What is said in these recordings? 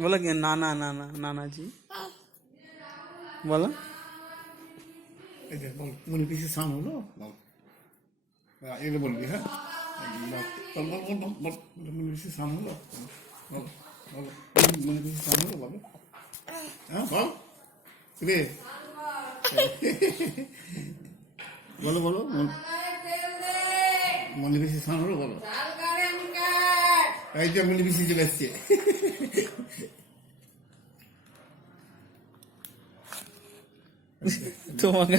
बोला क्या नाना नाना नाना जी बोला বল কিছু সান হলো বল এগুলো বলবি হ্যাঁ বল বল বল বল বল কিছু সান হলো বল বল কিছু সান হলো বল হ্যাঁ বল রে বলো বলো মনে বেশি সান হলো বলো এই যে মনে বেশি চলে আসছে তোমাকে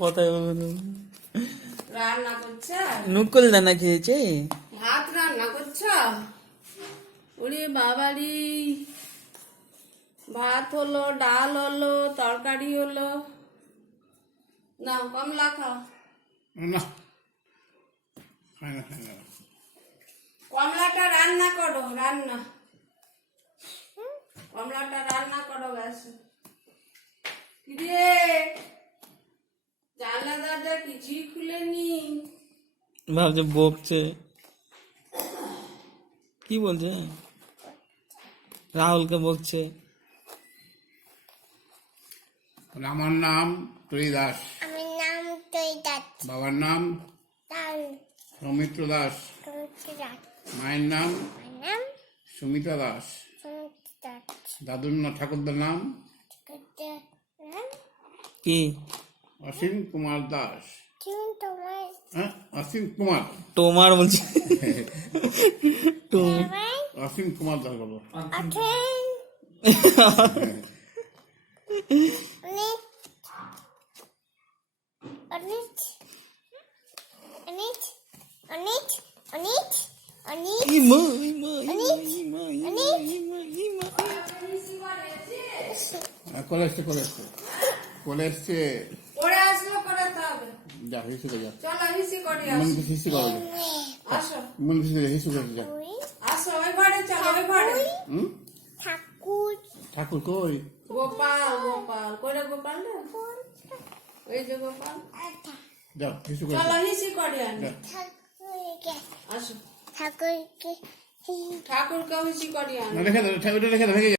কথায় রান্না করছো? নুকুল দানা খেয়েছে ভাত রান্না করছো? ওরে বাবারি, ভাত হলো, ডাল হলো, তরকারি হলো। না কমলা খাও। না খাই না খাই না কমলাটা রান্না করো, রান্না কমলাটা রান্না করো গ্যাসে। কিরে জানলা দরজা কিছুই খুলেনি। ভাবছে বকছে কি বলছে রাহুলকে বকছে আমার নাম তৈ দাস আমার নাম তৈ দাস বাবার নাম তার সৌমিত্র দাস দাস মায়ের নাম আমার নাম সুমিতা দাস দাস দাদুর না ঠাকুরদার নাম করতে নাম কি অসীম কুমার দাস তুমি তোমার হ্যাঁ অসীম কুমার তোমার বলছে সবাই অসীম কুমার দাস বলো আছেন অনেক অনেক অনেক অনেক অনেক অনেক ইমা কোলে এসছে কোলে এসছে কোলে এসছে ওরে আসলো করাতে হবে। যা হিসু করে যা চলো হিসি করি মন আসো। কিছু হিসু করে যা আসো মন কিছু হিসু করে যা ওই আসো ওই ঘরে, চলো ওই ঘরে। হুম ঠাকুর ঠাকুর কই গোপাল গোপাল কইরে গোপাল রে? ওই যে গোপাল। যা হিসু করে চলো হিসি করি আনি। ঠাকুরকে আসো ঠাকুরকে ঠাকুরকে হিসি করি আনি। রেখে দাও রেখে দাও